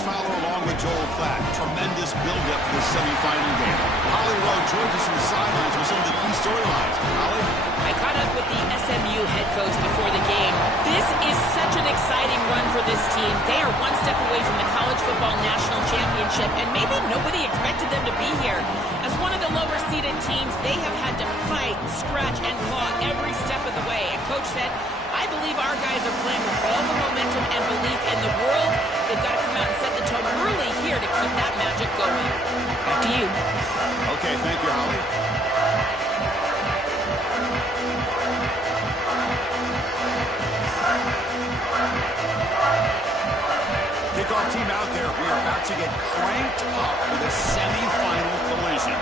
Fowler along with Joel Klatt. Tremendous build-up for the semifinal game. Holly Rowe joins us from the sidelines with some of the key storylines. Holly? I caught up with the SMU head coach before the game. This is such an exciting run for this team. They are one step away from the college football national championship, and maybe nobody expected them to be here. As one of the lower-seeded teams, they have had to fight, scratch, and claw every step of the way. And Coach said, I believe our guys are playing with all the momentum and belief in the world. They've got to come out and set the tone early here to keep that magic going. Back to you. Okay, thank you, Holly. Kickoff team out there. We are about to get cranked up with a semifinal collision.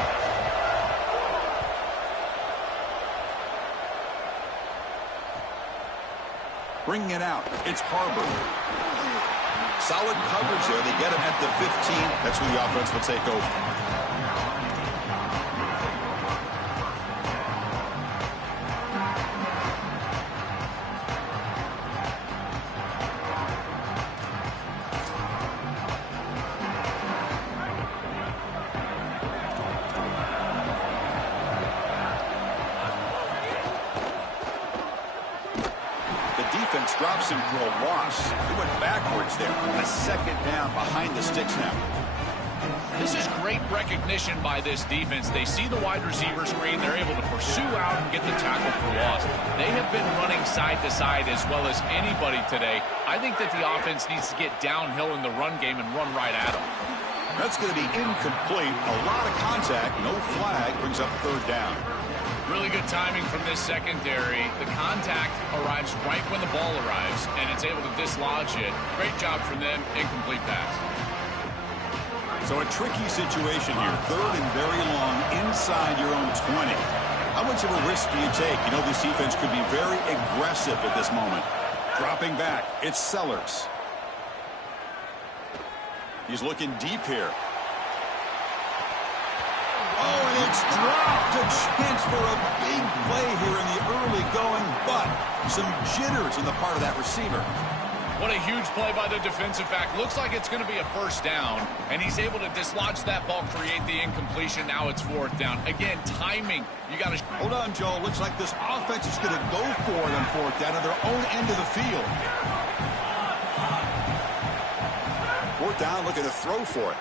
Bringing it out, it's Harbor. Solid coverage there. They get him at the 15. That's where the offense will take over. Drops him for a loss. He went backwards there. A second down behind the sticks now. This is great recognition by this defense. They see the wide receiver screen. They're able to pursue out and get the tackle for loss. They have been running side to side as well as anybody today. I think that the offense needs to get downhill in the run game and run right at them. That's going to be incomplete. A lot of contact. No flag. Brings up third down. Really good timing from this secondary. The contact arrives right when the ball arrives, and it's able to dislodge it. Great job from them. Incomplete pass. So a tricky situation here. Third and very long inside your own 20. How much of a risk do you take? You know, this defense could be very aggressive at this moment. Dropping back. It's Sellers. He's looking deep here. Oh, and it's dropped. A chance for a big play here in the early going, but some jitters on the part of that receiver. What a huge play by the defensive back. Looks like it's going to be a first down, and he's able to dislodge that ball, create the incompletion. Now it's fourth down. Again, timing. You got to... Hold on, Joe. Looks like this offense is going to go for it on fourth down at their own end of the field. Fourth down, looking to throw for it.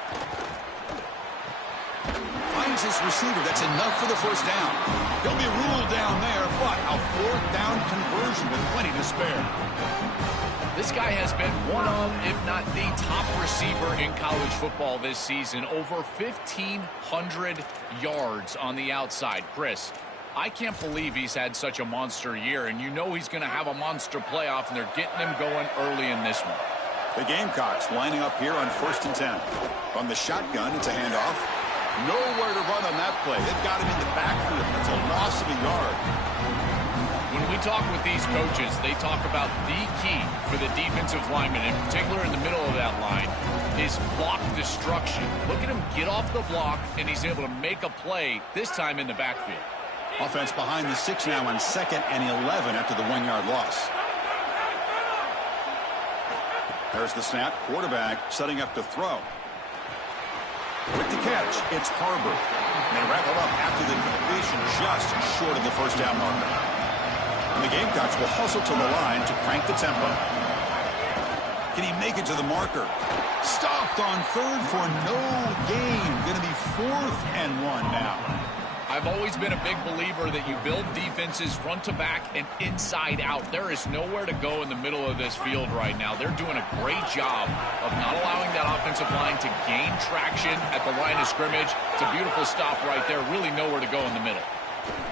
Finds his receiver. That's enough for the first down. He'll be ruled down there, but a fourth down conversion with plenty to spare. This guy has been one of, if not the top receiver in college football this season. Over 1,500 yards on the outside. Chris, I can't believe he's had such a monster year, and you know he's going to have a monster playoff, and they're getting him going early in this one. The Gamecocks lining up here on 1st and 10. From the shotgun, it's a handoff. Nowhere to run on that play. They've got him in the backfield. That's a loss of a yard. When we talk with these coaches, they talk about the key for the defensive lineman, in particular in the middle of that line, is block destruction. Look at him get off the block, and he's able to make a play, this time in the backfield. Offense behind the 6 now on 2nd and 11 after the 1-yard loss. There's the snap. Quarterback setting up to throw. With the catch, it's Harbor. They wrap it up after the completion just short of the first down marker. And the Gamecocks will hustle to the line to crank the tempo. Can he make it to the marker? Stopped on third for no gain. Going to be 4th and 1 now. I've always been a big believer that you build defenses front to back and inside out. There is nowhere to go in the middle of this field right now. They're doing a great job of not allowing that offensive line to gain traction at the line of scrimmage. It's a beautiful stop right there. Really nowhere to go in the middle.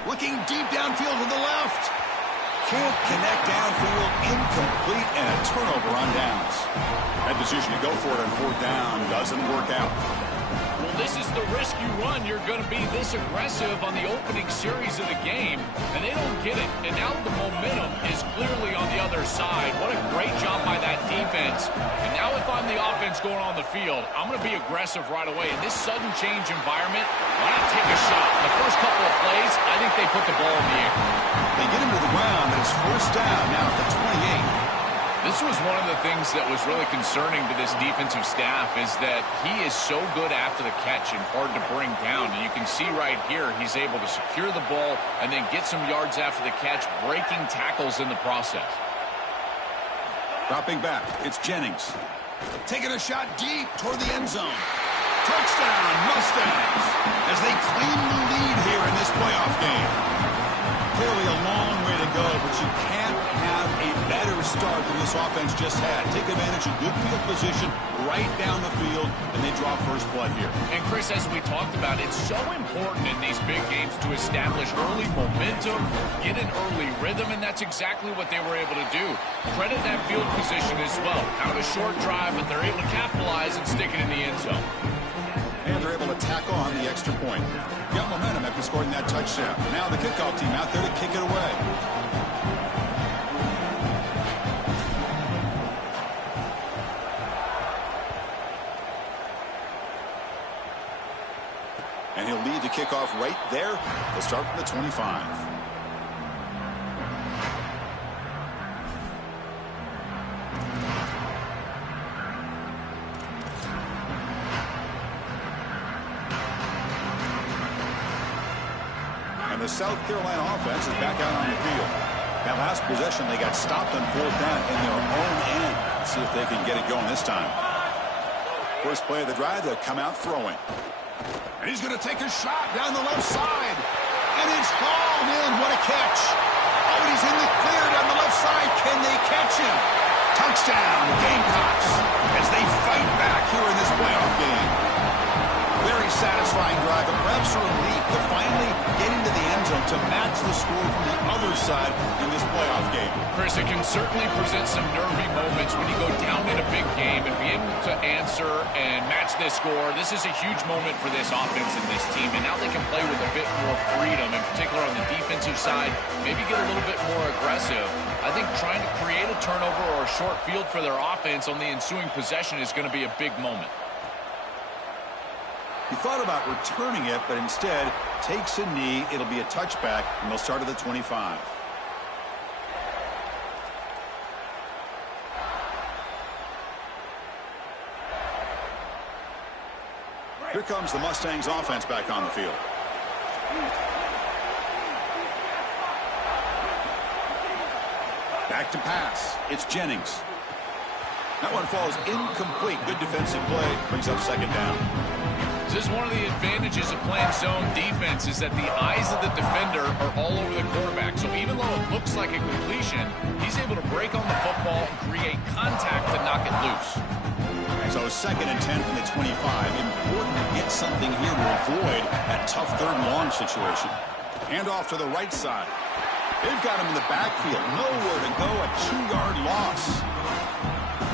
Looking deep downfield to the left. Can't connect downfield. Incomplete, and a turnover on downs. That decision to go for it on 4th down doesn't work out. Well, this is the risk you run. You're going to be this aggressive on the opening series of the game, and they don't get it. And now the momentum is clearly on the other side. What a great job by that defense. And now if I'm the offense going on the field, I'm going to be aggressive right away. In this sudden change environment, why not take a shot? The first couple of plays, I think they put the ball in the air. They get him to the ground, and it's 1st down now at the 28. This was one of the things that was really concerning to this defensive staff is that he is so good after the catch and hard to bring down. And you can see right here he's able to secure the ball and then get some yards after the catch, breaking tackles in the process. Dropping back, it's Jennings. Taking a shot deep toward the end zone. Touchdown, Mustangs, as they claim the lead here in this playoff game. Clearly a long way to go, but you can't have a better start than this offense just had. Take advantage of good field position right down the field, and they draw first blood here. And, Chris, as we talked about, it's so important in these big games to establish early momentum, get an early rhythm, and that's exactly what they were able to do. Credit that field position as well. Kind of a short drive, but they're able to capitalize and stick it in the end zone. And they're able to tack on the extra point. Got momentum after scoring that touchdown. Now the kickoff team out there to kick it away. And he'll lead the kickoff right there. They'll start from the 25. The South Carolina offense is back out on the field. That last possession, they got stopped on fourth down in their own end. Let's see if they can get it going this time. First play of the drive, they'll come out throwing. And he's going to take a shot down the left side. And it's hauled in. What a catch. Oh, and he's in the clear down the left side. Can they catch him? Touchdown, Gamecocks, as they fight back here in this playoff game. Very satisfying drive, but perhaps a relief to finally get into the end zone to match the score from the other side in this playoff game. Chris, it can certainly present some nervy moments when you go down in a big game and be able to answer and match this score. This is a huge moment for this offense and this team, and now they can play with a bit more freedom, in particular on the defensive side, maybe get a little bit more aggressive. I think trying to create a turnover or a short field for their offense on the ensuing possession is going to be a big moment. He thought about returning it, but instead takes a knee. It'll be a touchback, and they'll start at the 25. Here comes the Mustangs offense back on the field. Back to pass. It's Jennings. That one falls incomplete. Good defensive play. Brings up second down. This is one of the advantages of playing zone defense is that the eyes of the defender are all over the quarterback. So even though it looks like a completion, he's able to break on the football and create contact to knock it loose. So second and 10 from the 25. Important to get something here to avoid that tough third and long situation. Hand off to the right side. They've got him in the backfield. Nowhere to go. A 2-yard loss.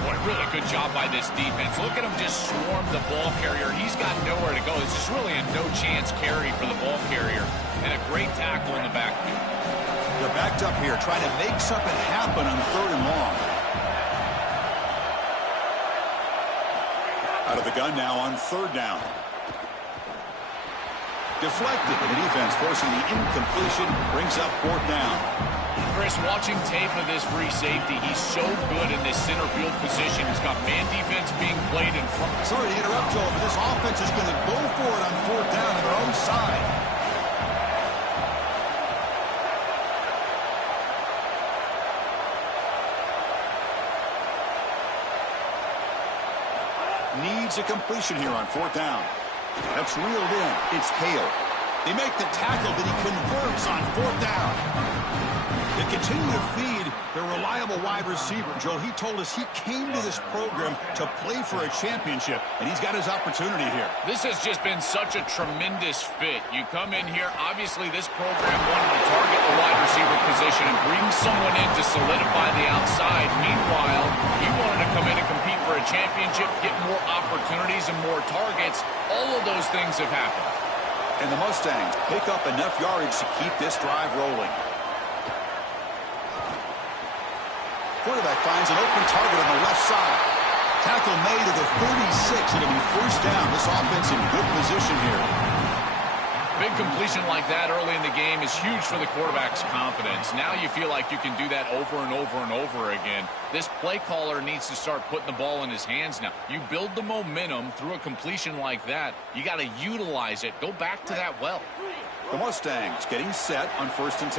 Boy, really good job by this defense. Look at him just swarm the ball carrier. He's got nowhere to go. It's just really a no-chance carry for the ball carrier. And a great tackle in the backfield. They're backed up here, trying to make something happen on third and long. Out of the gun now on third down. Deflected, and the defense forcing the incompletion, brings up fourth down. Chris, watching tape of this free safety, he's so good in this center field position. He's got man defense being played in front. Sorry to interrupt, Joe, but this offense is going to go for it on fourth down on their own side. Needs a completion here on fourth down. That's reeled in. It's Hale. They make the tackle, but he converts on fourth down. They continue to feed their reliable wide receiver. Joe, he told us he came to this program to play for a championship, and he's got his opportunity here. This has just been such a tremendous fit. You come in here, obviously this program wanted to target the wide receiver position and bring someone in to solidify the outside. Meanwhile, he wanted to come in and compete for a championship, get more opportunities and more targets. All of those things have happened. And the Mustangs pick up enough yardage to keep this drive rolling. Quarterback finds an open target on the left side. Tackle made at the 36. It'll be first down. This offense in good position here. big completion like that early in the game is huge for the quarterback's confidence. Now you feel like you can do that over and over and over again. This play caller needs to start putting the ball in his hands now. You build the momentum through a completion like that. You got to utilize it. Go back to that well. The Mustangs getting set on 1st and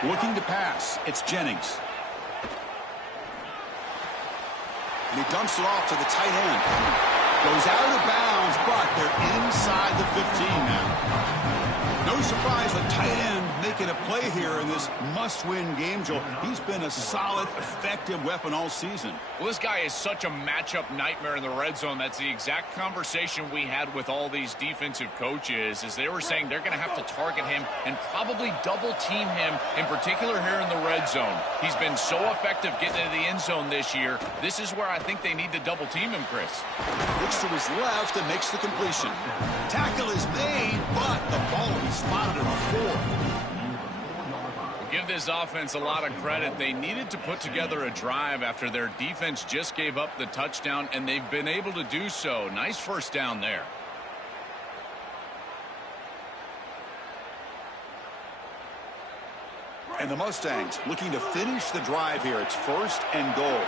10. Looking to pass. It's Jennings. And he dumps it off to the tight end. Goes out of bounds, but they're inside the 15 now. No surprise, the tight end making a play here in this must-win game, Joel. He's been a solid, effective weapon all season. Well, this guy is such a matchup nightmare in the red zone. That's the exact conversation we had with all these defensive coaches, as they were saying they're going to have to target him and probably double-team him, in particular here in the red zone. He's been so effective getting into the end zone this year. This is where I think they need to double-team him, Chris. Looks to his left and makes the completion. Tackle is made, but the ball is spotted at the 4. Give this offense a lot of credit. They needed to put together a drive after their defense just gave up the touchdown, and they've been able to do so. Nice first down there. And the Mustangs looking to finish the drive here. It's 1st and goal.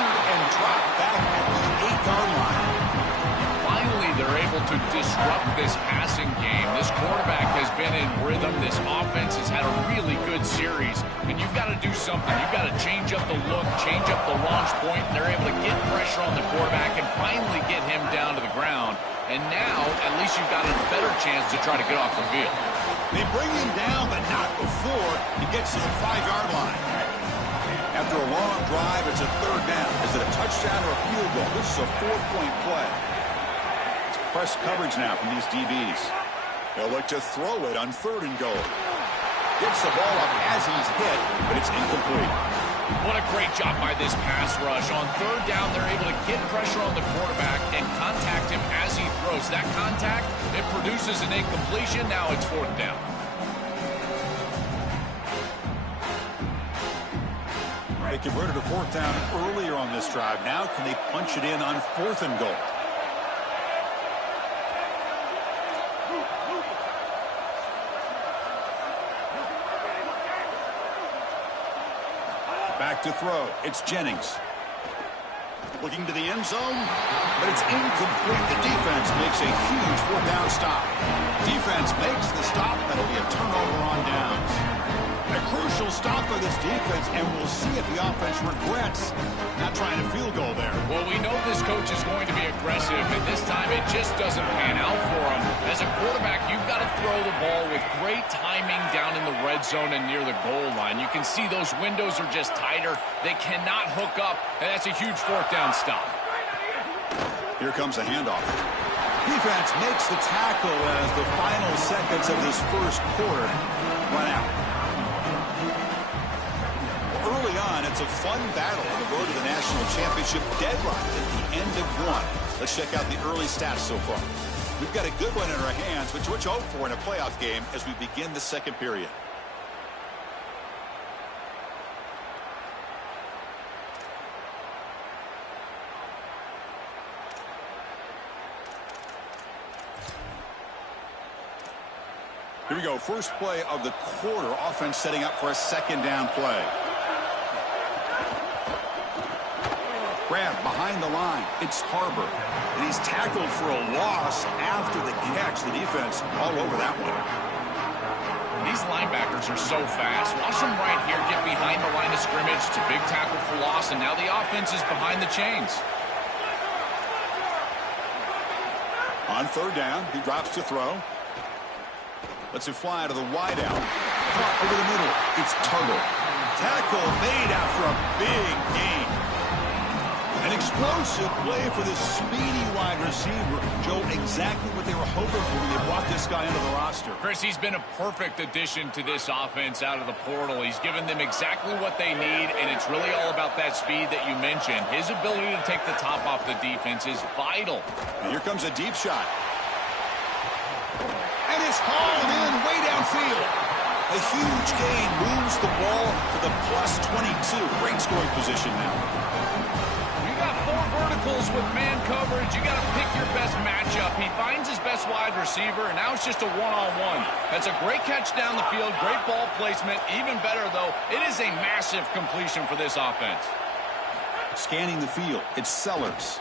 And drop back at the 8-yard line. Finally, they're able to disrupt this passing game. This quarterback has been in rhythm. This offense has had a really good series. And you've got to do something. You've got to change up the look, change up the launch point. And they're able to get pressure on the quarterback and finally get him down to the ground. And now, at least you've got a better chance to try to get off the field. They bring him down, but not before he gets to the 5-yard line. After a long drive, it's a 3rd down. Is it a touchdown or a field goal? This is a 4-point play. It's press coverage now from these DBs. They'll look to throw it on 3rd and goal. Gets the ball up as he's hit, but it's incomplete. What a great job by this pass rush. On 3rd down, they're able to get pressure on the quarterback and contact him as he throws. That contact, it produces an incompletion. Now it's 4th down. They converted a 4th down earlier on this drive. Now can they punch it in on 4th and goal? Back to throw. It's Jennings. Looking to the end zone, but it's incomplete. The defense makes a huge 4th down stop. Defense makes the stop. That'll be a turnover on downs. A crucial stop for this defense, and we'll see if the offense regrets not trying a field goal there. Well, we know this coach is going to be aggressive, and this time it just doesn't pan out for him. As a quarterback, you've got to throw the ball with great timing down in the red zone and near the goal line. You can see those windows are just tighter. They cannot hook up, and that's a huge 4th down stop. Here comes a handoff. Defense makes the tackle as the final seconds of this 1st quarter run out. Early on, it's a fun battle on the road to the national championship deadline at the end of 1. Let's check out the early stats so far. We've got a good one in our hands, which we're hope for in a playoff game as we begin the 2nd period. Here we go. First play of the quarter. Offense setting up for a 2nd down play. Grab behind the line. It's Harbor. And he's tackled for a loss after the catch. The defense all over that one. These linebackers are so fast. Watch them right here get behind the line of scrimmage. It's a big tackle for loss, and now the offense is behind the chains. On 3rd down, he drops to throw. Lets it fly to the wideout. Caught over the middle. It's Tuggle. Tackle made after a big gain. An explosive play for this speedy wide receiver. Joe, exactly what they were hoping for when they brought this guy into the roster. Chris, he's been a perfect addition to this offense out of the portal. He's given them exactly what they need, and it's really all about that speed that you mentioned. His ability to take the top off the defense is vital. And here comes a deep shot. And it's hauled in way downfield. field. A huge gain moves the ball to the plus 22. Great scoring position now. You got 4 verticals with man coverage. You got to pick your best matchup. He finds his best wide receiver, and now it's just a one-on-one. That's a great catch down the field, great ball placement. Even better, though, it is a massive completion for this offense. Scanning the field, it's Sellers.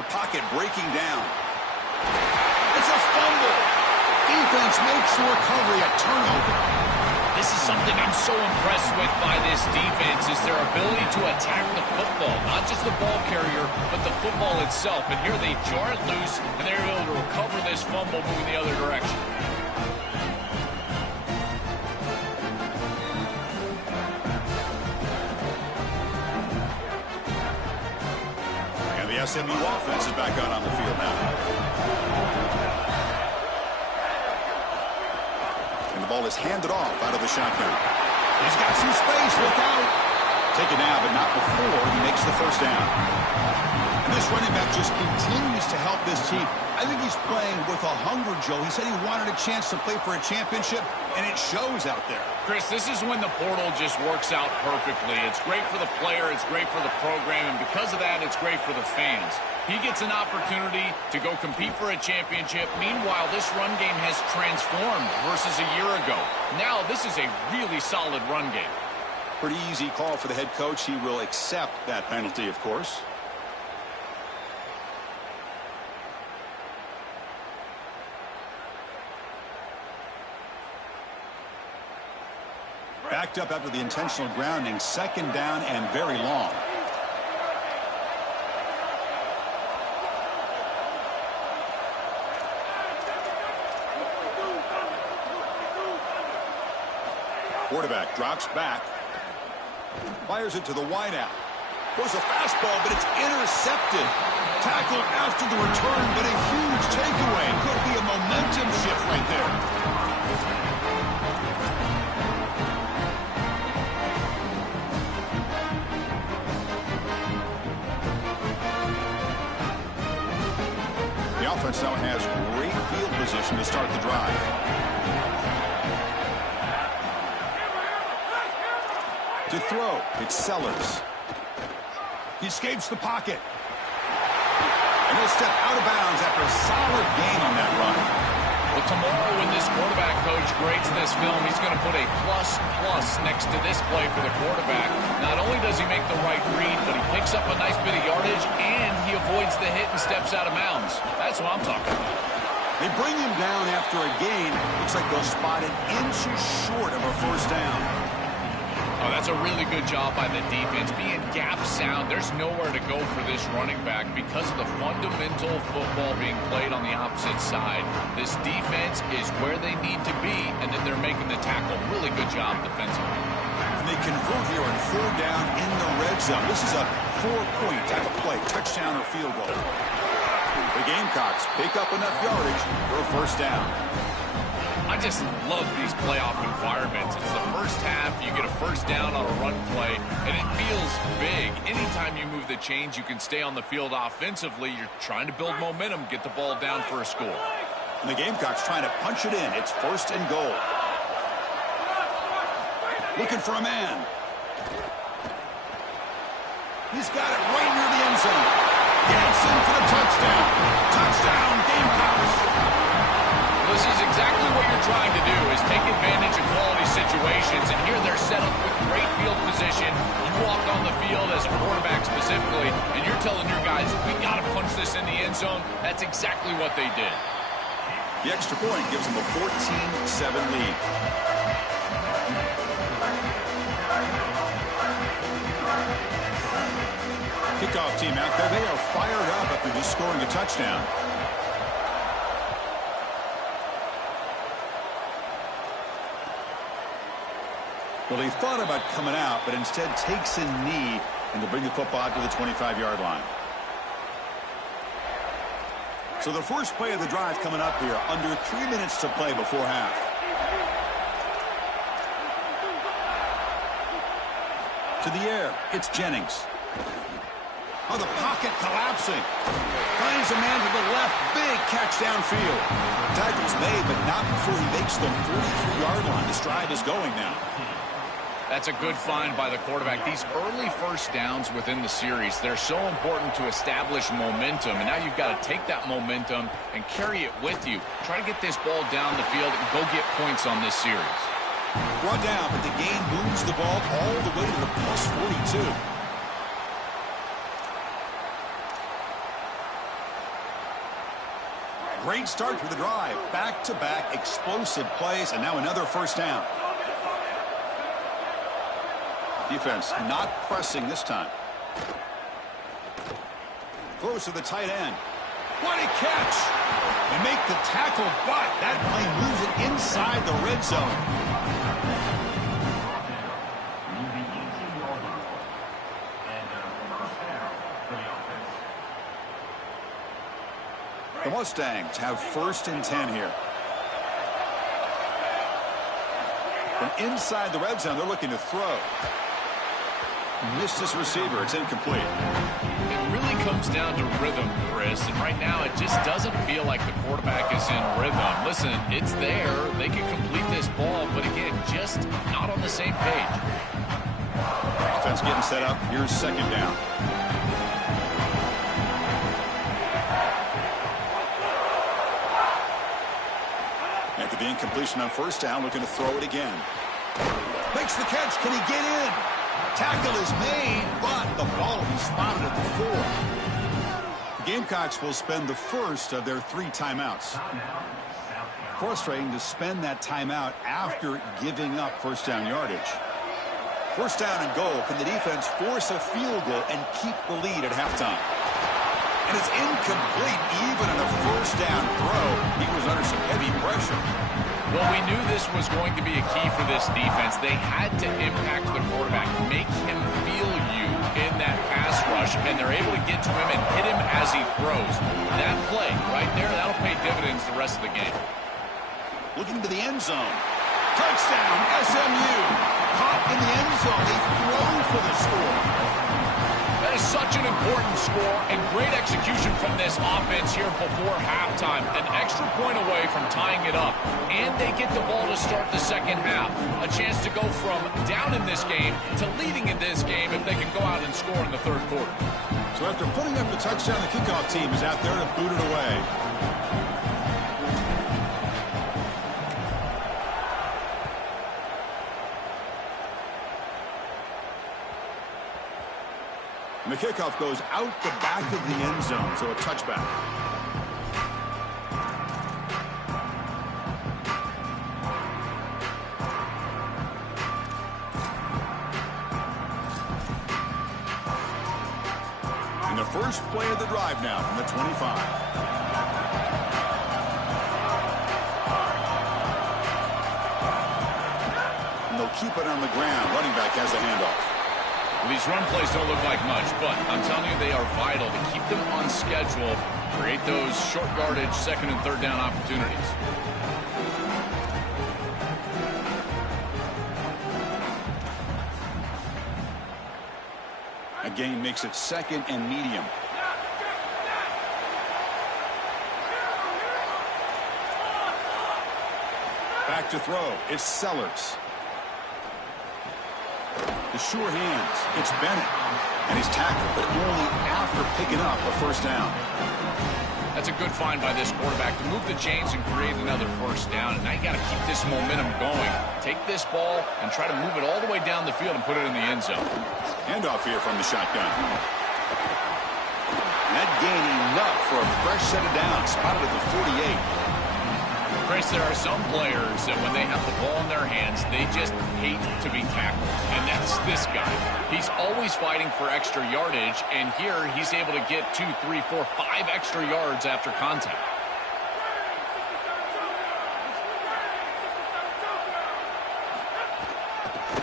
The pocket breaking down. It's a fumble. Defense makes the recovery a turnover. This is something I'm so impressed with by this defense is their ability to attack the football. Not just the ball carrier, but the football itself. And here they jar it loose, and they're able to recover this fumble moving the other direction. And the SMU offense is back out on the field now. And the ball is handed off out of the shotgun. He's got some space. Look out. Taken out, but not before he makes the first down. And this running back just continues to help this team. I think he's playing with a hunger, Joe. He said he wanted a chance to play for a championship, and it shows out there. Chris, this is when the portal just works out perfectly. It's great for the player, it's great for the program, and because of that, it's great for the fans. He gets an opportunity to go compete for a championship. Meanwhile, this run game has transformed versus a year ago. Now, this is a really solid run game. Pretty easy call for the head coach. He will accept that penalty, of course. Backed up after the intentional grounding, second down and very long. Quarterback drops back. Fires it to the wideout. Goes a fastball, but it's intercepted. Tackled after the return, but a huge takeaway. Could be a momentum shift right there. The offense now has great field position to start the drive. To throw, it's Sellers. He escapes the pocket. And he'll step out of bounds after a solid gain on that run. Well, tomorrow when this quarterback coach grades this film, he's going to put a plus next to this play for the quarterback. Not only does he make the right read, but he picks up a nice bit of yardage, and he avoids the hit and steps out of bounds. That's what I'm talking about. They bring him down after a gain. Looks like they'll spot it inches short of a first down. Oh, that's a really good job by the defense. Being gap sound, there's nowhere to go for this running back because of the fundamental football being played on the opposite side. This defense is where they need to be, and then they're making the tackle. Really good job defensively. And they convert here on 4 down in the red zone. This is a 4-point type of play, touchdown or field goal. The Gamecocks pick up enough yardage for a first down. I just love these playoff environments. It's the first half, you get a first down on a run play, and it feels big. Anytime you move the chains, you can stay on the field offensively. You're trying to build momentum, get the ball down for a score. And the Gamecocks trying to punch it in. It's first and goal. Looking for a man. He's got it right near the end zone. Gets in for the touchdown. Touchdown, Gamecocks. This is exactly what you're trying to do, is take advantage of quality situations. And here they're set up with great field position. You walk on the field as a quarterback specifically, and you're telling your guys, we got to punch this in the end zone. That's exactly what they did. The extra point gives them a 14-7 lead. Kickoff team out there. They are fired up after just scoring a touchdown. Well, he thought about coming out, but instead takes a knee and to bring the football out to the 25-yard line. So the first play of the drive coming up here, under 3 minutes to play before half. To the air, it's Jennings. Oh, the pocket collapsing. Finds a man to the left. Big catch downfield. Tackle's made, but not before he makes the 43-yard line. This drive is going now. That's a good find by the quarterback. These early first downs within the series, they're so important to establish momentum. And now you've got to take that momentum and carry it with you. Try to get this ball down the field and go get points on this series. Brought down, but the game moves the ball all the way to the plus 42. Great start to the drive. Back-to-back explosive plays, and now another first down. Defense not pressing this time. Throws to the tight end. What a catch! They make the tackle, but that play moves it inside the red zone. The Mustangs have 1st and 10 here. From inside the red zone, they're looking to throw. Missed his receiver. It's incomplete. It really comes down to rhythm, Chris, and right now it just doesn't feel like the quarterback is in rhythm. Listen, it's there. They can complete this ball, but again, just not on the same page. Offense getting set up. Here's 2nd down. After the incompletion on 1st down, looking to throw it again. Makes the catch. Can he get in? Tackle is made, but the ball will be spotted at the 4. The Gamecocks will spend the first of their 3 timeouts. Frustrating to spend that timeout after giving up 1st down yardage. 1st down and goal. Can the defense force a field goal and keep the lead at halftime? And it's incomplete even in a 1st down throw. He was under some heavy pressure. Well, we knew this was going to be a key for this defense. They had to impact the quarterback, make him feel you in that pass rush, and they're able to get to him and hit him as he throws. That play right there, that'll pay dividends the rest of the game. Looking to the end zone. Touchdown, SMU. Caught in the end zone. They throw for the score. That is such an important score and great execution from this offense here before halftime. An extra point away from tying it up. And they get the ball to start the 2nd half. A chance to go from down in this game to leading in this game if they can go out and score in the 3rd quarter. So after putting up the touchdown, the kickoff team is out there to boot it away. And the kickoff goes out the back of the end zone, so a touchback. And the first play of the drive now from the 25. And they'll keep it on the ground. Running back has a handoff. These run plays don't look like much, but I'm telling you they are vital to keep them on schedule, create those short yardage 2nd and 3rd down opportunities. A gain makes it 2nd and medium. Back to throw. It's Sellers. The sure hands. It's Bennett. And he's tackled, but only after picking up a 1st down. That's a good find by this quarterback to move the chains and create another 1st down. And now you got to keep this momentum going. Take this ball and try to move it all the way down the field and put it in the end zone. Handoff here from the shotgun. That gain enough for a fresh set of downs. Spotted at the 48. Chris, there are some players that when they have the ball in their hands, they just hate to be tackled. And that's this guy. He's always fighting for extra yardage, and here he's able to get 2, 3, 4, 5 extra yards after contact.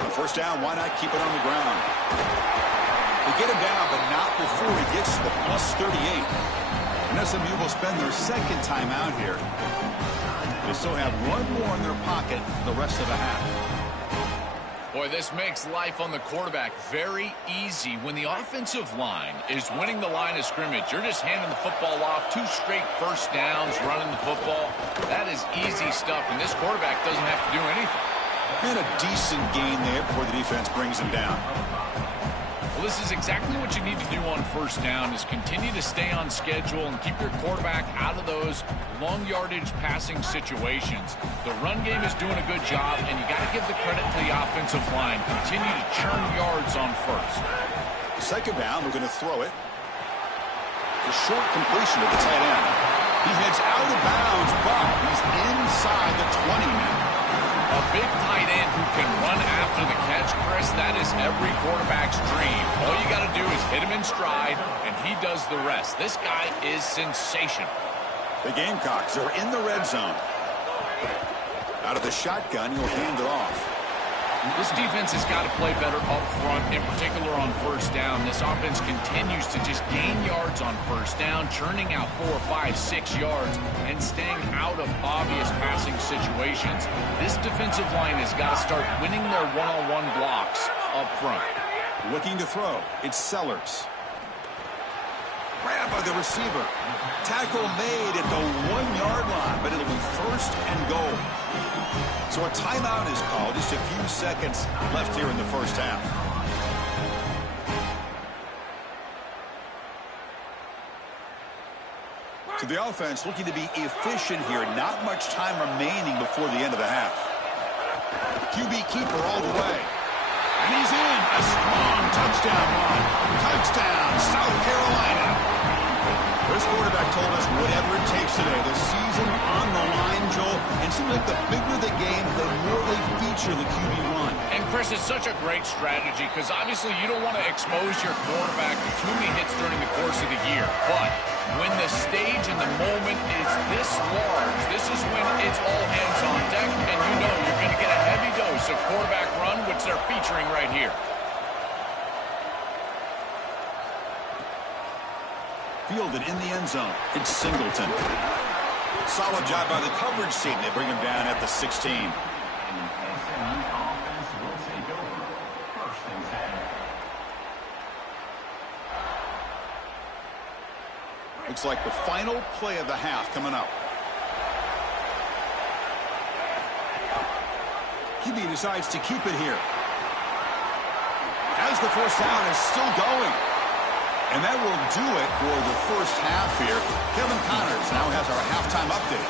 On 1st down, why not keep it on the ground? They get him down, but not before he gets to the plus 38. And SMU will spend their 2nd time out here. They still have one more in their pocket the rest of the half. Boy, this makes life on the quarterback very easy. When the offensive line is winning the line of scrimmage, you're just handing the football off, 2 straight first downs, running the football. That is easy stuff, and this quarterback doesn't have to do anything. And a decent gain there before the defense brings him down. Well, this is exactly what you need to do on first down, is continue to stay on schedule and keep your quarterback out of those long yardage passing situations. The run game is doing a good job, and you got to give the credit to the offensive line. Continue to churn yards on first. Second down, we're going to throw it. A short completion to the tight end. He heads out of bounds, but he's inside the 20 now. A big tight end who can run after the catch, Chris, that is every quarterback's dream. All you got to do is hit him in stride, and he does the rest. This guy is sensational. The Gamecocks are in the red zone. Out of the shotgun, he'll hand it off. This defense has got to play better up front, in particular on first down. This offense continues to just gain yards on first down, churning out 4, 5, 6 yards, and staying out of obvious passing situations. This defensive line has got to start winning their one-on-one blocks up front. Looking to throw. It's Sellers. Grab by the receiver. Tackle made at the 1-yard line, but it'll be first and goal. So a timeout is called. Just a few seconds left here in the first half. So the offense looking to be efficient here. Not much time remaining before the end of the half. QB keeper all the way. And he's in. A strong touchdown run. Touchdown, South Carolina. This quarterback told us whatever it takes today. The season on the line, Joel. And it seems like the bigger the game, the more they feature the QB run. And, Chris, it's such a great strategy because obviously you don't want to expose your quarterback to too many hits during the course of the year. But when the stage and the moment is this large, this is when it's all hands on deck, and you know you're going to get a heavy dose of quarterback run, which they're featuring right here. Fielded in the end zone. It's Singleton. Solid job by the coverage team. They bring him down at the 16. Looks like the final play of the half coming up. QB decides to keep it here. As the first down is still going. And that will do it for the first half here. Kevin Connors now has our halftime update.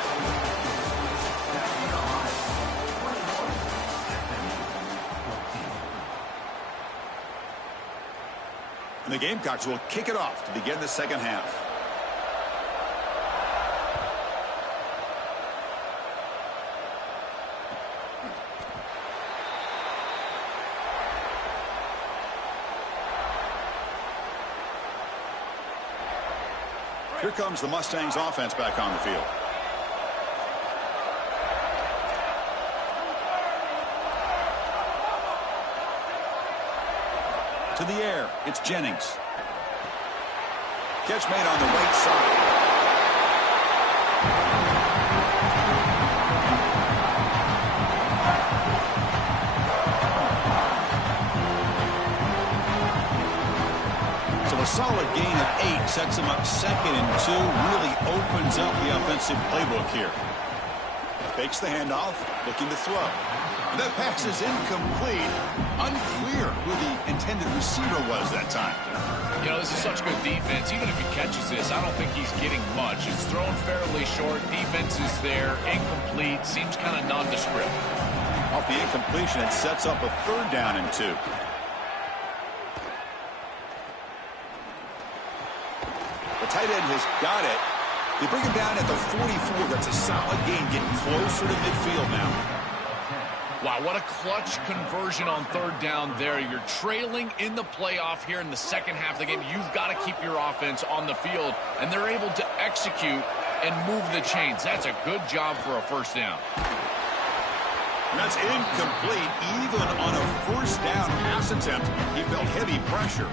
And the Gamecocks will kick it off to begin the second half. Here comes the Mustangs offense back on the field. To the air, it's Jennings. Catch made on the right side. A solid gain of 8 sets him up 2nd and 2. Really opens up the offensive playbook here. Fakes the handoff, looking to throw. And that pass is incomplete. Unclear who the intended receiver was that time. You know, this is such good defense. Even if he catches this, I don't think he's getting much. It's thrown fairly short. Defense is there. Incomplete. Seems kind of nondescript. Off the incompletion, it sets up a 3rd down and 2. Tight end has got it. They bring him down at the 44. That's a solid gain, getting closer to midfield now. Wow, what a clutch conversion on 3rd down there. You're trailing in the playoff here in the second half of the game. You've got to keep your offense on the field, and they're able to execute and move the chains. That's a good job for a first down. That's incomplete. Even on a first down pass attempt, he felt heavy pressure.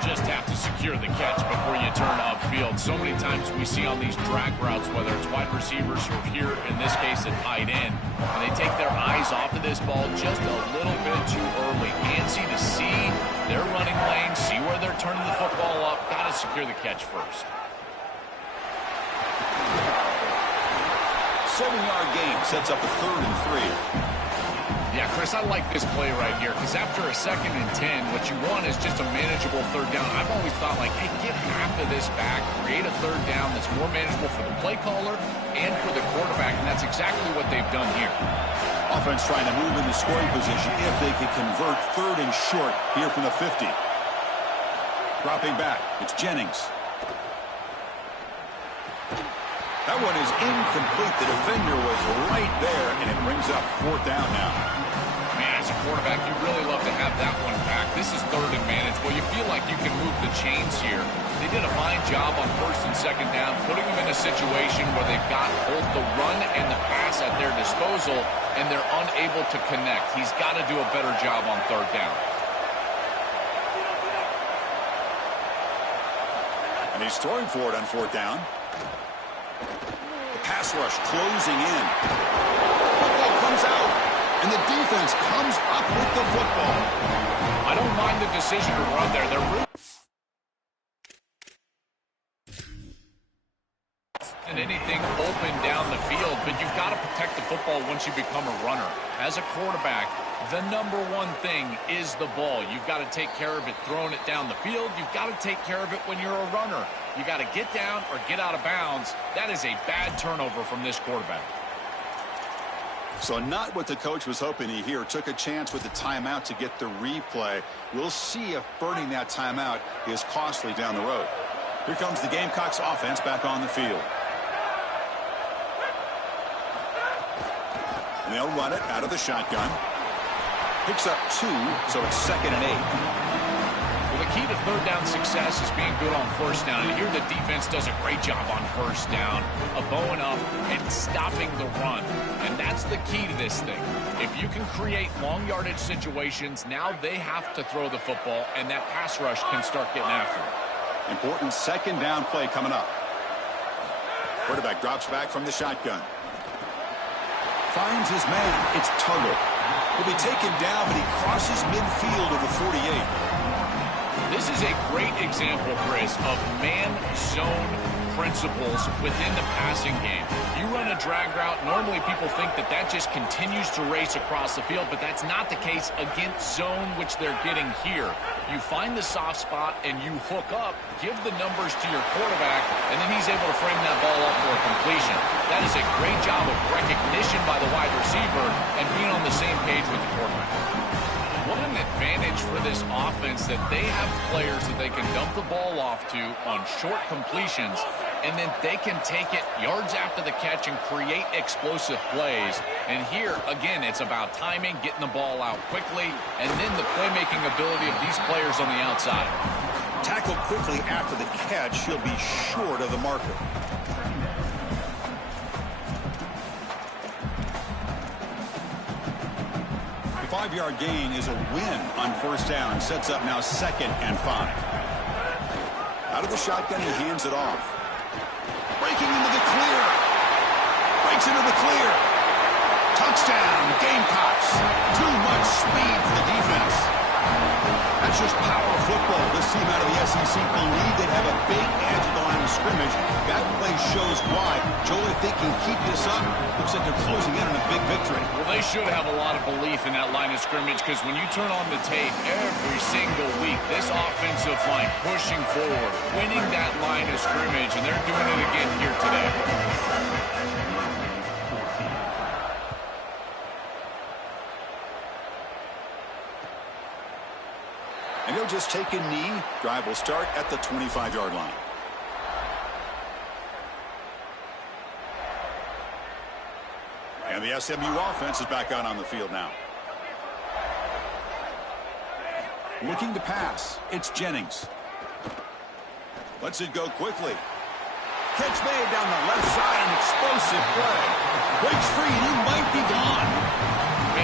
Just have to secure the catch before you turn upfield. So many times we see on these drag routes, whether it's wide receivers or here, in this case, a tight end, and they take their eyes off of this ball just a little bit too early. Antsy to see their running lane, see where they're turning the football up. Got to secure the catch first. 7-yard gain sets up a 3rd and 3. Yeah, Chris, I like this play right here because after a 2nd and 10, what you want is just a manageable 3rd down. I've always thought, like, hey, get half of this back, create a 3rd down that's more manageable for the play caller and for the quarterback, and that's exactly what they've done here. Offense trying to move into scoring position if they can convert 3rd and short here from the 50. Dropping back, it's Jennings. That one is incomplete. The defender was right there, and it brings up 4th down now. Man, as a quarterback, you really love to have that one back. This is 3rd and manageable. You feel like you can move the chains here. They did a fine job on 1st and 2nd down, putting them in a situation where they've got both the run and the pass at their disposal, and they're unable to connect. He's got to do a better job on 3rd down. And he's throwing for it on 4th down. Pass rush closing in. Football comes out, and the defense comes up with the football. I don't mind the decision to run there. They're really and anything open down the field, but you've got to protect the football once you become a runner. As a quarterback, the number one thing is the ball. You've got to take care of it throwing it down the field. You've got to take care of it when you're a runner. You got to get down or get out of bounds. That is a bad turnover from this quarterback. So not what the coach was hoping to hear. Took a chance with the timeout to get the replay. We'll see if burning that timeout is costly down the road. Here comes the Gamecocks offense back on the field. And they'll run it out of the shotgun. Picks up 2, so it's 2nd and 8. Well, the key to 3rd down success is being good on 1st down. And here the defense does a great job on 1st down of bowing up and stopping the run. And that's the key to this thing. If you can create long yardage situations, now they have to throw the football, and that pass rush can start getting after it. Important 2nd down play coming up. Quarterback drops back from the shotgun. Finds his man. It's Tuggle. He'll be taken down, but he crosses midfield of the 48. This is a great example, Chris, of man-zone principles within the passing game. You run a drag route, normally people think that that just continues to race across the field, but that's not the case against zone, which they're getting here. You find the soft spot and you hook up, give the numbers to your quarterback, and then he's able to frame that ball up for a completion. That is a great job of recognition by the wide receiver and being on the same page with the quarterback. What an advantage for this offense that they have players that they can dump the ball off to on short completions, and then they can take it yards after the catch and create explosive plays. And here, again, it's about timing, getting the ball out quickly, and then the playmaking ability of these players on the outside. Tackled quickly after the catch. He'll be short of the marker. The 5-yard gain is a win on 1st down. Sets up now 2nd and 5. Out of the shotgun, he hands it off. Breaking into the clear. Breaks into the clear. Touchdown, Gamecocks. Too much speed for the defense. That's just power football. This team out of the SEC believe they have a big edge at the line of scrimmage. That play shows why. Joel, if they can keep this up, looks like they're closing in on a big victory. Well, they should have a lot of belief in that line of scrimmage, because when you turn on the tape every single week, this offensive line pushing forward, winning that line of scrimmage, and they're doing it again here today. And he'll just take a knee. Drive will start at the 25-yard line. And the SMU offense is back out on the field now. Looking to pass. It's Jennings. Lets it go quickly. Catch made down the left side. An explosive play. Breaks free and he might be gone.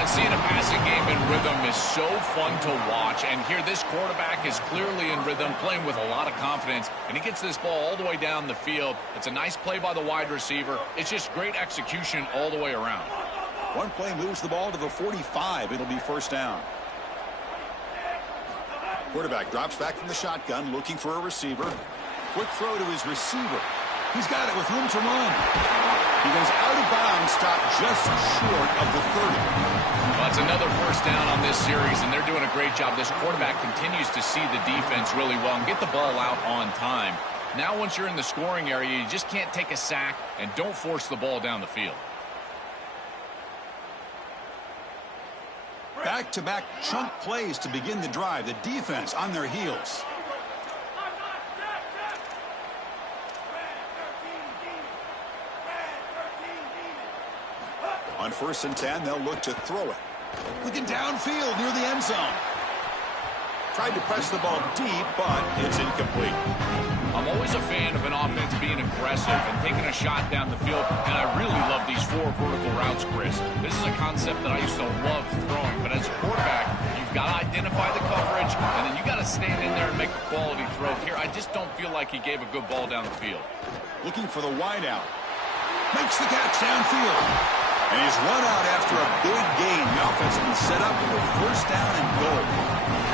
Yeah, seeing a passing game in rhythm is so fun to watch. And here, this quarterback is clearly in rhythm, playing with a lot of confidence. And he gets this ball all the way down the field. It's a nice play by the wide receiver. It's just great execution all the way around. One play moves the ball to the 45. It'll be first down. Quarterback drops back from the shotgun, looking for a receiver. Quick throw to his receiver. He's got it with room to run. He goes out of bounds, stopped just short of the 30. Well, it's another first down on this series, and they're doing a great job. This quarterback continues to see the defense really well and get the ball out on time. Now, once you're in the scoring area, you just can't take a sack and don't force the ball down the field. Back-to-back chunk plays to begin the drive. The defense on their heels. On 1st and 10, they'll look to throw it. Looking downfield near the end zone. Tried to press the ball deep, but it's incomplete. I'm always a fan of an offense being aggressive and taking a shot down the field, and I really love these 4 vertical routes, Chris. This is a concept that I used to love throwing, but as a quarterback, you've got to identify the coverage, and then you got to stand in there and make a quality throw. Here, I just don't feel like he gave a good ball down the field. Looking for the wideout. Makes the catch downfield. And he's run out after a big gain. The offense has been set up for first down and goal.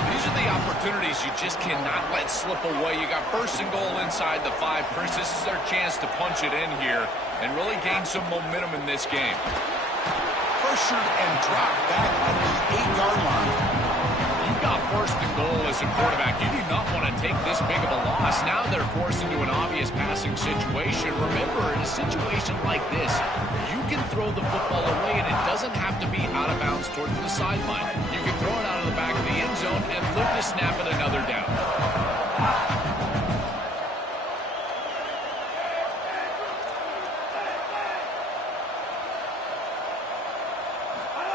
These are the opportunities you just cannot let slip away. You got 1st and goal inside the 5. Chris, this is their chance to punch it in here and really gain some momentum in this game. Pressured and dropped back at the 8-yard line. You've got 1st and goal as a quarterback. You do not want to take this big of a loss. Now they're forced into an obvious passing situation. Remember, in a situation like this, you can throw the football away, and it doesn't have to be out of bounds towards the sideline. You can throw it out of the back of the end zone and live to snap it another down.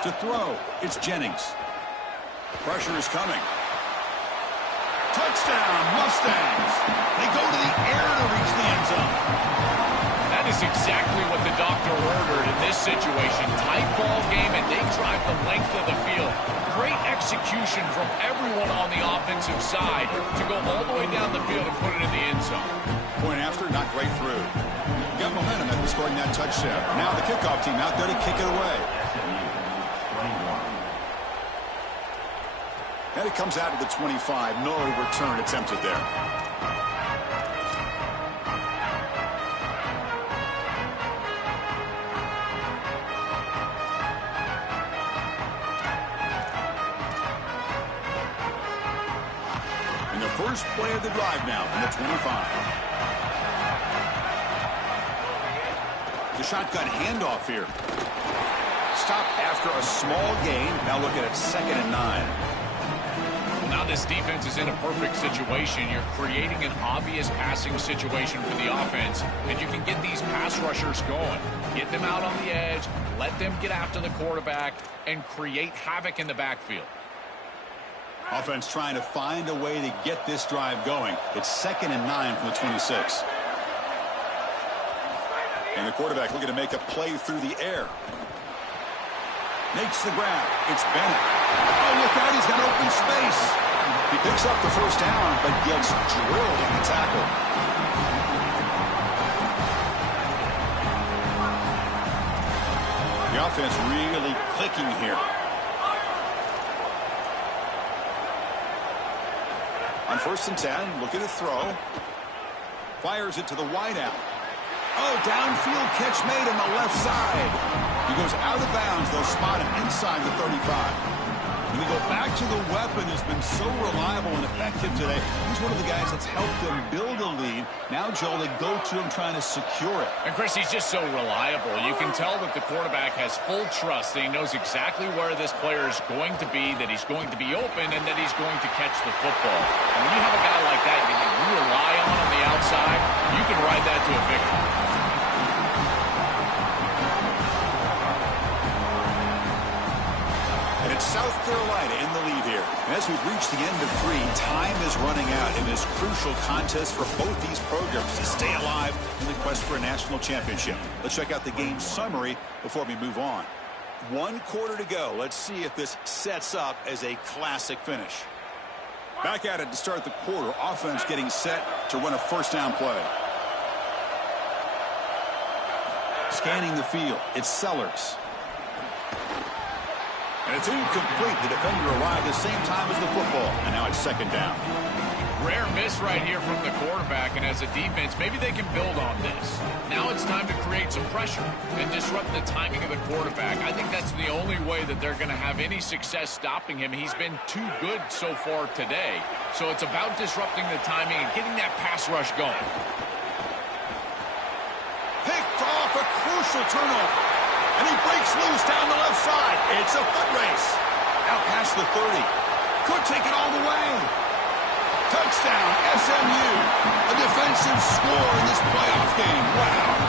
To throw, it's Jennings. Pressure is coming. Touchdown, Mustangs. They go to the air to reach the end zone. That is exactly what the doctor ordered in this situation. Tight ball game, and they drive the length of the field. Great execution from everyone on the offensive side to go all the way down the field and put it in the end zone. Point after, not right through. Got momentum after scoring that touchdown. Now the kickoff team out there to kick it away. And it comes out to the 25. No return attempted there. And the first play of the drive now from the 25. The shotgun handoff here. Stop after a small gain. Now look at it, 2nd and 9. Now this defense is in a perfect situation. You're creating an obvious passing situation for the offense, and you can get these pass rushers going. Get them out on the edge, let them get after the quarterback, and create havoc in the backfield. Offense trying to find a way to get this drive going. It's 2nd and 9 from the 26. And the quarterback looking to make a play through the air. Makes the grab. It's Bennett. Oh, look out. He's got open space. He picks up the first down, but gets drilled in the tackle. The offense really clicking here. On 1st and 10, looking to throw. Fires it to the wideout. Oh, downfield catch made on the left side. He goes out of bounds. They'll spot him inside the 35. And we go back to the weapon who's been so reliable and effective today. He's one of the guys that's helped them build a lead. Now, Joel, they go to him trying to secure it. And, Chris, he's just so reliable. You can tell that the quarterback has full trust, that he knows exactly where this player is going to be, that he's going to be open, and that he's going to catch the football. And when you have a guy like that that you rely on the outside, you can ride that to a victory. And it's South Carolina in the lead here. And as we've reached the end of 3, time is running out in this crucial contest for both these programs to stay alive in the quest for a national championship. Let's check out the game summary before we move on. 1 quarter to go. Let's see if this sets up as a classic finish. Back at it to start the quarter. Offense getting set to run a first down play. Scanning the field. It's Sellers. And it's incomplete. The defender arrived at the same time as the football. And now it's second down. Rare miss right here from the quarterback, and as a defense, maybe they can build on this. Now it's time to create some pressure and disrupt the timing of the quarterback. I think that's the only way that they're going to have any success stopping him. He's been too good so far today. So it's about disrupting the timing and getting that pass rush going. Picked off, a crucial turnover. And he breaks loose down the left side. It's a foot race. Out past the 30. Could take it all the way. Touchdown, SMU. A defensive score in this playoff game. Wow.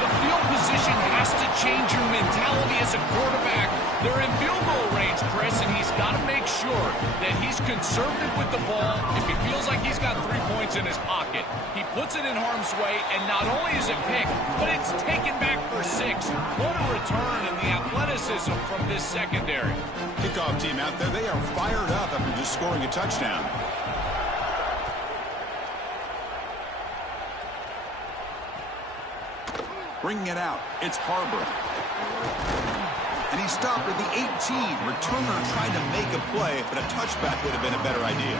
The field position has to change your mentality as a quarterback. They're in field goal range, Chris, and he's got to make sure that he's conservative with the ball. If he feels like he's got 3 points in his pocket, he puts it in harm's way, and not only is it picked, but it's taken back for 6. What a return and the athleticism from this secondary. Kickoff team out there, they are fired up after just scoring a touchdown. Bringing it out, it's Harbor. And he stopped at the 18. Returner tried to make a play, but a touchback would have been a better idea.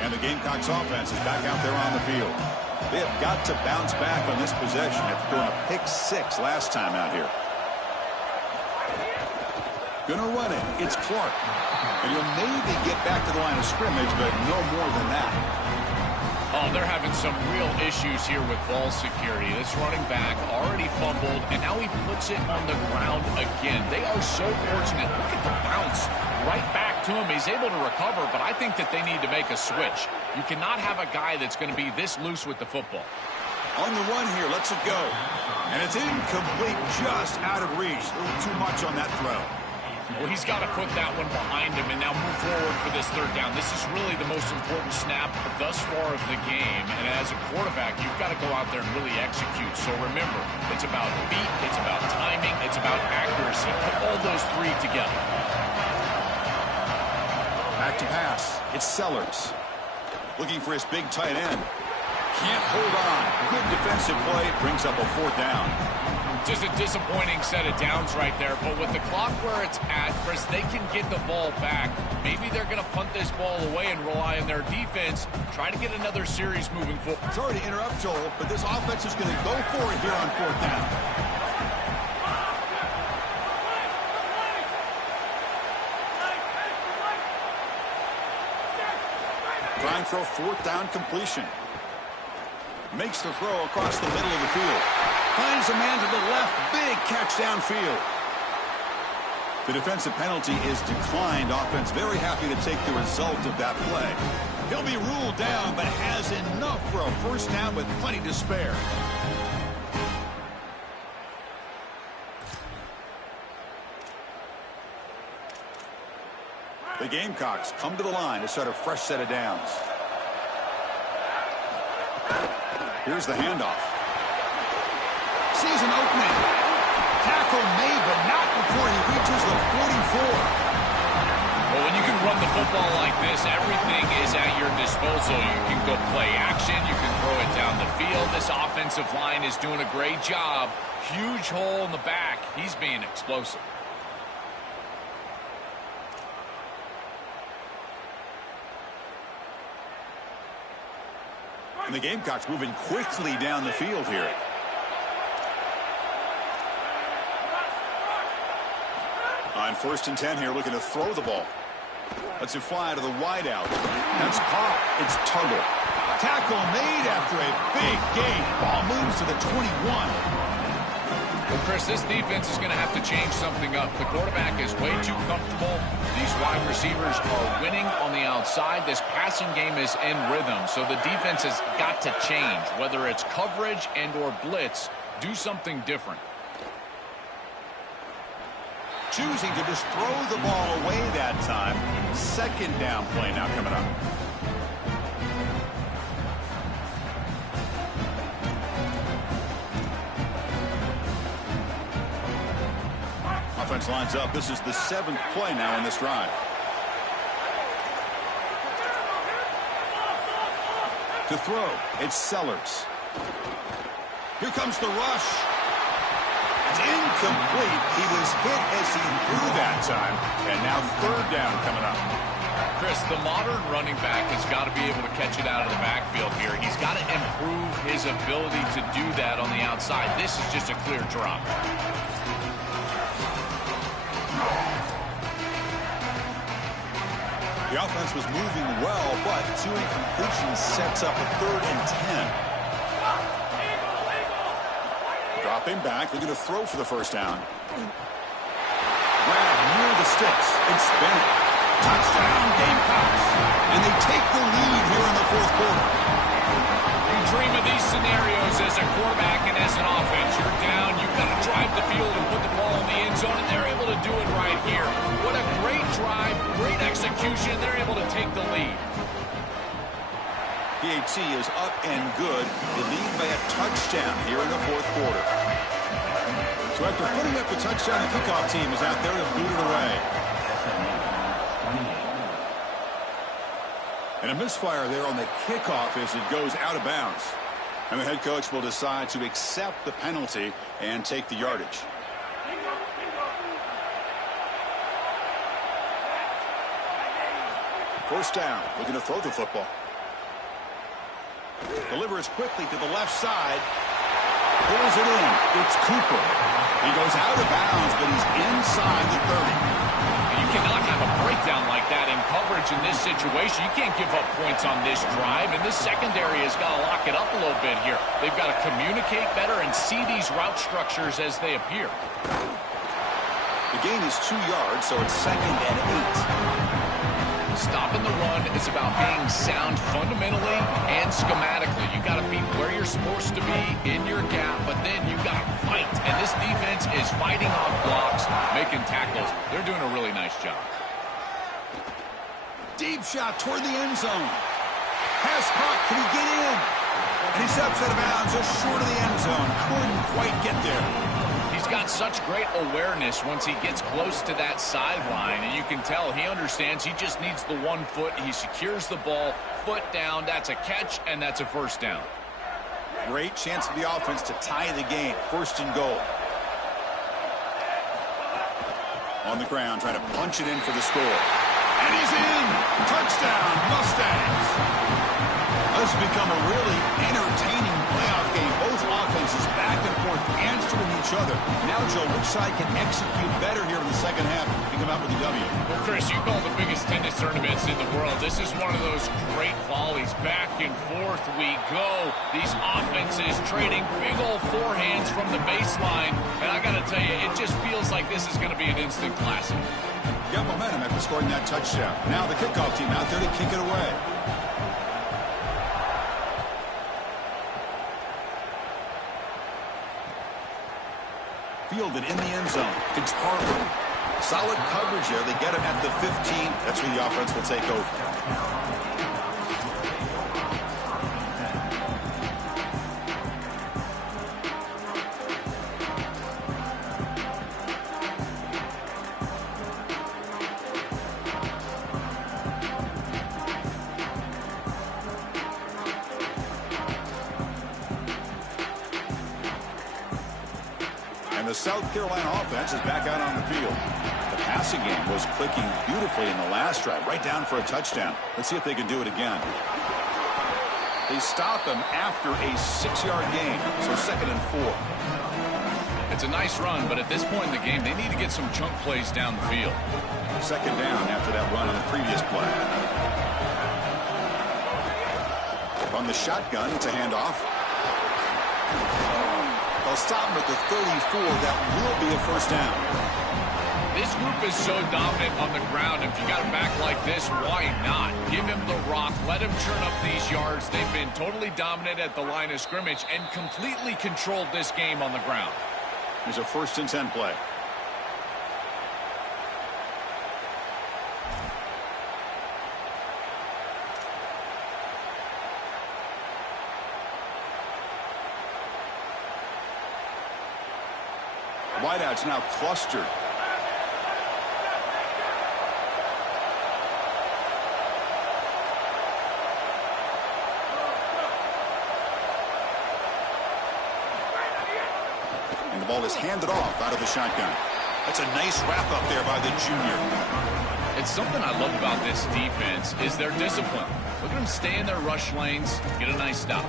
And the Gamecocks offense is back out there on the field. They have got to bounce back on this possession after throwing a pick 6 last time out here. Gonna run it. It's Clark. And he'll maybe get back to the line of scrimmage, but no more than that. Oh, they're having some real issues here with ball security. This running back already fumbled, and now he puts it on the ground again. They are so fortunate. Look at the bounce right back to him. He's able to recover, but I think that they need to make a switch. You cannot have a guy that's going to be this loose with the football. On the run here, lets it go. And it's incomplete, just out of reach. A little too much on that throw. Well, he's got to put that one behind him and now move forward for this third down. This is really the most important snap thus far of the game. And as a quarterback, you've got to go out there and really execute. So remember, it's about feet, it's about timing, it's about accuracy. Put all those 3 together. Back to pass. It's Sellers. Looking for his big tight end. Can't hold on. Good defensive play. Brings up a 4th down. Just a disappointing set of downs right there. But with the clock where it's at, Chris, they can get the ball back. Maybe they're going to punt this ball away and rely on their defense. Try to get another series moving forward. Sorry to interrupt, Joel, but this offense is going to go for it here on 4th down. Trying for a 4th down completion. Makes the throw across the middle of the field. Finds a man to the left. Big catch downfield. The defensive penalty is declined. Offense very happy to take the result of that play. He'll be ruled down, but has enough for a first down with plenty to spare. The Gamecocks come to the line to start a fresh set of downs. Here's the handoff. Sees an opening. Tackle made, but not before he reaches the 44. Well, when you can run the football like this, everything is at your disposal. You can go play action. You can throw it down the field. This offensive line is doing a great job. Huge hole in the back. He's being explosive. And the Gamecocks moving quickly down the field here. On 1st and 10 here, looking to throw the ball. Lets it fly to the wideout. That's caught. It's Tuggle. Tackle made after a big gain. Ball moves to the 21. Well, Chris, this defense is going to have to change something up. The quarterback is way too comfortable. These wide receivers are winning on the outside. This passing game is in rhythm, so the defense has got to change. Whether it's coverage and or blitz, do something different. Choosing to just throw the ball away that time. 2nd down play now coming up. offense lines up. This is the 7th play now in this drive. To throw, it's Sellers. Here comes the rush. It's incomplete. He was hit as he threw that time. And now 3rd down coming up. Chris, the modern running back has got to be able to catch it out of the backfield here. He's got to improve his ability to do that on the outside. This is just a clear drop. The offense was moving well, but 2 incompletions sets up a 3rd and 10. Dropping back, looking to throw for the first down. Grab near the sticks. It's Bennett. Touchdown, Gamecocks. And they take the lead here in the 4th quarter. You dream of these scenarios as a quarterback and as an offense. You're down, you've got to drive the field and put the ball in the end zone, and they're able to do it right here. What a great drive, great execution. They're able to take the lead. PAT is up and good. They lead by a touchdown here in the 4th quarter. So after putting up the touchdown, the kickoff team is out there to boot it away. And a misfire there on the kickoff as it goes out of bounds. And the head coach will decide to accept the penalty and take the yardage. First down, looking to throw the football. Delivers quickly to the left side. Pulls it in. It's Cooper. He goes out of bounds, but he's inside the 30. You cannot have a breakdown like that in coverage in this situation. You can't give up points on this drive, and this secondary has got to lock it up a little bit here. They've got to communicate better and see these route structures as they appear. The gain is 2 yards, so it's 2nd and 8. Stopping the run is about being sound fundamentally and schematically. You got to be where you're supposed to be in your gap, but then you got to fight. And this defense is fighting off blocks, making tackles. They're doing a really nice job. Deep shot toward the end zone. Pass caught. Can he get in? And he steps out of bounds just short of the end zone. Couldn't quite get there. He's got such great awareness once he gets close to that sideline, and you can tell he understands he just needs the 1 foot. He secures the ball, foot down. That's a catch, and that's a first down. Great chance for the offense to tie the game. 1st and goal. On the ground, trying to punch it in for the score. And he's in! Touchdown, Mustangs! This has become a really entertaining playoff game. Both offenses back and forth answering each other. Now, Joe, which side can execute better here in the 2nd half and come out with a W? Well, Chris, you call the biggest tennis tournaments in the world. This is one of those great volleys. Back and forth we go. These offenses trading big old forehands from the baseline. And I got to tell you, it just feels like this is going to be an instant classic. Got momentum after scoring that touchdown. Now the kickoff team out there to kick it away. Fielded in the end zone. It's Harper. Solid coverage there. They get him at the 15. That's where the offense will take over. The South Carolina offense is back out on the field. The passing game was clicking beautifully in the last drive, right down for a touchdown. Let's see if they can do it again. They stop him after a 6-yard gain, so 2nd and 4. It's a nice run, but at this point in the game, they need to get some chunk plays down the field. 2nd down after that run on the previous play. From the shotgun, it's a handoff. They'll stop him at the 34. That will be a first down. This group is so dominant on the ground. If you got a back like this, why not? Give him the rock. Let him churn up these yards. They've been totally dominant at the line of scrimmage and completely controlled this game on the ground. Here's a 1st and 10 play. Wideouts now clustered. ball is handed off out of the shotgun. That's a nice wrap up there by the junior. It's something I love about this defense is their discipline. Look at them stay in their rush lanes, get a nice stop.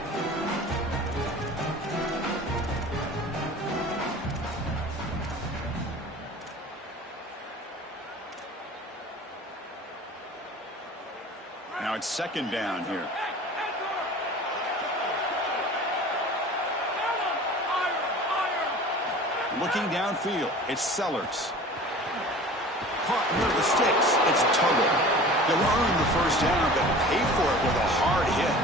Now it's second down here. Looking downfield, it's Sellers. Caught near the sticks, it's Tuttle. He'll earn the first down, but pay for it with a hard hit.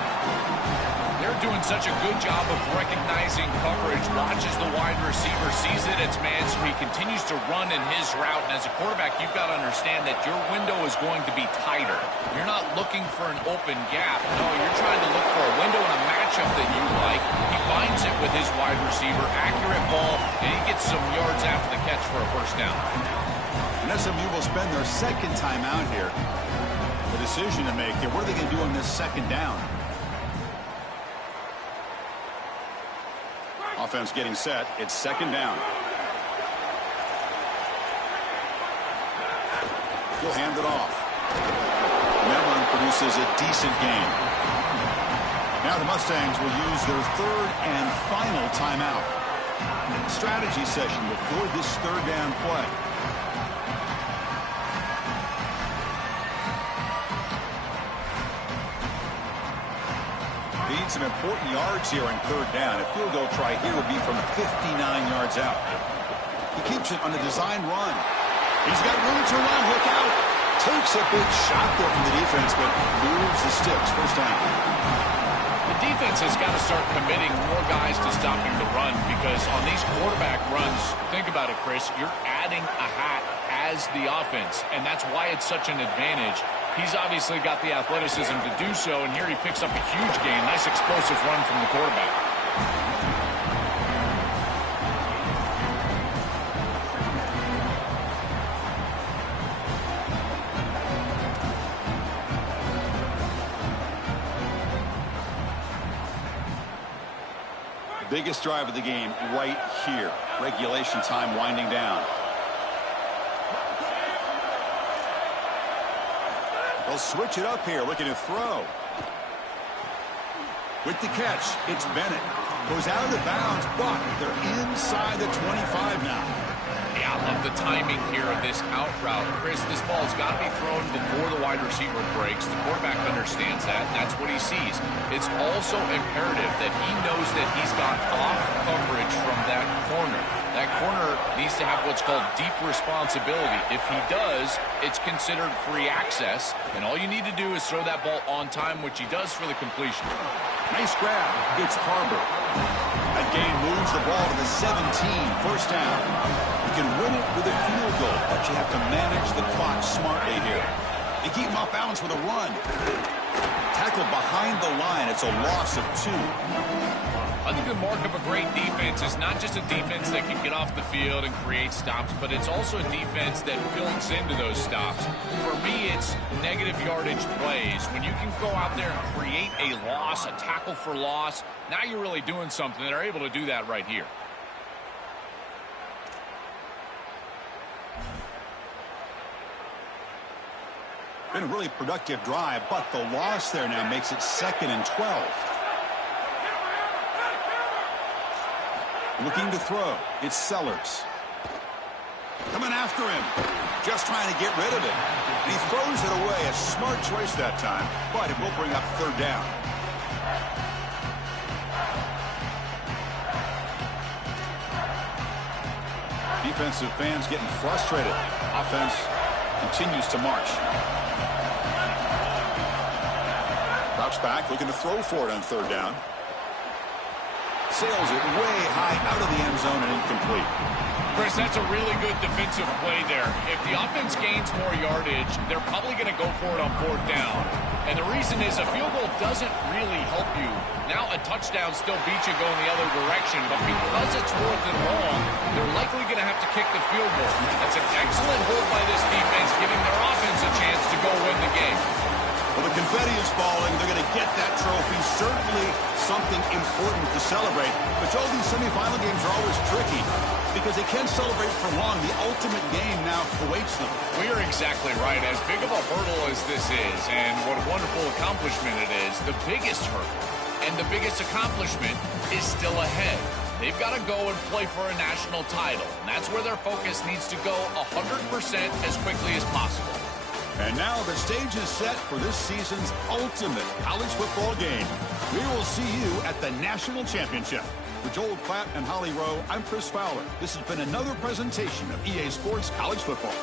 They're doing such a good job of recognizing coverage. Watches the wide receiver, sees that it's man, so he continues to run in his route. And as a quarterback, you've got to understand that your window is going to be tighter. You're not looking for an open gap. No, you're trying to look for a window and a matchup that you like. He finds it with his wide receiver, accurate ball, and he gets some yards after the catch for a first down. And SMU will spend their second time out here. The decision to make here. What are they going to do on this second down? Offense getting set. It's second down. He'll hand it off. And that run produces a decent gain. Now the Mustangs will use their third and final timeout. Strategy session before this third down play. Need some important yards here on third down. A field goal try here would be from 59 yards out. He keeps it on a design run. He's got room to run. Look out. Takes a big shot there from the defense, but moves the sticks. First down. The defense has got to start committing more guys to stopping the run because on these quarterback runs, think about it, Chris, you're adding a hat as the offense, and that's why it's such an advantage. He's obviously got the athleticism to do so, and here he picks up a huge gain. Nice explosive run from the quarterback. Biggest drive of the game right here. Regulation time winding down. They'll switch it up here, looking to throw. With the catch, it's Bennett. Goes out of the bounds, but they're inside the 25 now. Yeah, I love the timing here of this out route. Chris, this ball's got to be thrown before the wide receiver breaks. The quarterback understands that, and that's what he sees. It's also imperative that he knows that he's got off coverage from that corner. That corner needs to have what's called deep responsibility. If he does, it's considered free access, and all you need to do is throw that ball on time, which he does for the completion. Nice grab. It's Harbor. That gain moves the ball to the 17. First down. You can win it with a field goal, but you have to manage the clock smartly here. You keep him off balance with a run. Tackled behind the line. It's a loss of 2. I think the mark of a great defense is not just a defense that can get off the field and create stops, but it's also a defense that builds into those stops. For me, it's negative yardage plays. When you can go out there and create a loss, a tackle for loss, now you're really doing something. They're able to do that right here. Been a really productive drive, but the loss there now makes it 2nd and 12. Looking to throw. It's Sellers. Coming after him. Just trying to get rid of it. And he throws it away. A smart choice that time, but it will bring up third down. Defensive fans getting frustrated. Offense continues to march. Drops back, looking to throw for it on third down. Sails it way high out of the end zone and incomplete. Chris, that's a really good defensive play there. If the offense gains more yardage, they're probably going to go for it on fourth down. And the reason is a field goal doesn't really help you. Now a touchdown still beats you going the other direction, but because it's 4th and long, they're likely going to have to kick the field goal. That's an excellent hold by this defense, giving their offense a chance to go win the game. Well, the confetti is falling. They're going to get that trophy. Certainly something important to celebrate. But Joel, these semifinal games are always tricky because they can't celebrate for long. The ultimate game now awaits them. We are exactly right. As big of a hurdle as this is, and what a wonderful accomplishment it is, the biggest hurdle and the biggest accomplishment is still ahead. They've got to go and play for a national title, and that's where their focus needs to go 100% as quickly as possible. And now the stage is set for this season's ultimate college football game. We will see you at the National Championship. For Joel Klatt and Holly Rowe, I'm Chris Fowler. This has been another presentation of EA Sports College Football.